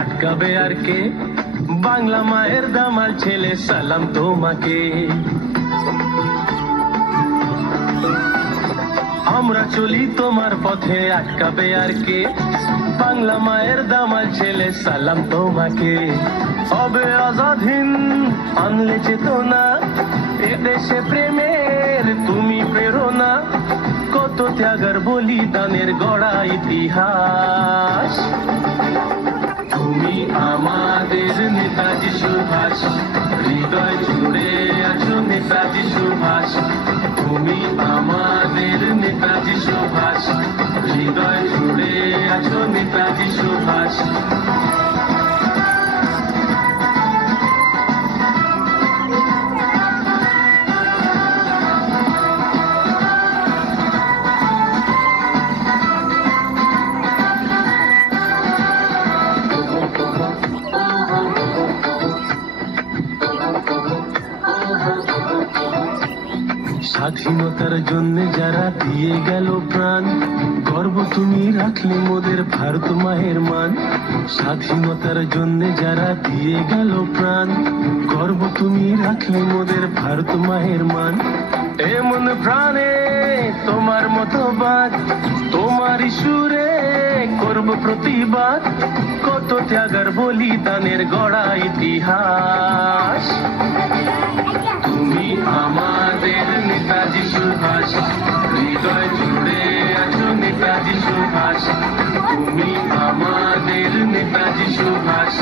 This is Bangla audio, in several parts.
আটকাবে আর কে? বাংলা মায়ের দামাল ছেলে সালাম তোমাকে। আমরা চলি তোমার পথে, আটকাবে আর কে? বাংলা মায়ের দামাল ছেলে সালাম তোমাকে। হবে আজাদিন আনলে চেতনা, এদেশে প্রেমের তুমি প্রেরণা। কত ত্যাগের বলিদানের গড়া ইতিহাস। তুমি আমাদের নেতাজি সুভাষ, হৃদয় জুড়ে আছো নেতাজি সুভাষ। তুমি আমাদের নেতাজি সুভাষ, হৃদয় জুড়ে আছো নেতাজি সুভাষ। স্বাধীনতার জন্য যারা দিয়ে গেল প্রাণ, গর্ব তুমি রাখলে মোদের ভারত মায়ের মান। স্বাধীনতার জন্য যারা দিয়ে গেল প্রাণ, গর্ব তুমি রাখলে মোদের ভারত মায়ের মান। এমন প্রাণে তোমার মতবাদ, তোমার সুরে করব প্রতিবাদ। কত ত্যাগের বলিদানের গড়া ইতিহাস। তুমি আমাদের নেতাজি সুভাষ, হৃদয় জুড়ে আছো নেতাজি সুভাষ। তুমি আমাদের নেতাজি সুভাষ,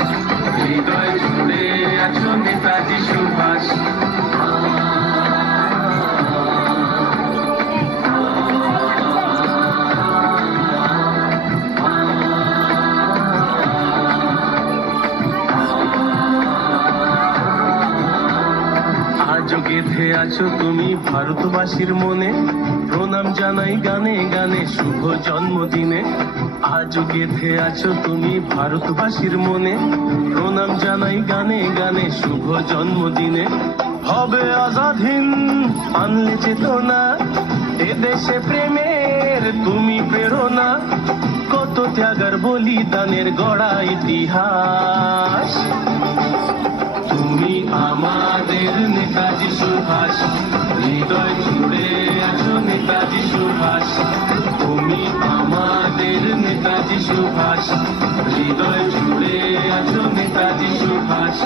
হৃদয় জুড়ে আছো নেতাজি সুভাষ। আজও গেঁথে আছো তুমি ভারতবাসীর মনে, প্রণাম জানাই গানে গানে শুভ জন্মদিনে। আজও গেঁথে আছো তুমি ভারতবাসীর মনে, প্রণাম জানাই গানে গানে শুভ জন্মদিনে। হবে আজাদিন আনলে চেতনা, এদেশে প্রেমের তুমি প্রেরণা। কত ত্যাগের বলিদানের গড়া ইতিহাস। তুমি আমাদের নেতাজি সুভাষ, হৃদয় জুড়ে আছো নেতাজি সুভাষ। তুমি আমাদের নেতাজি সুভাষ, হৃদয় জুড়ে আছো নেতাজি সুভাষ।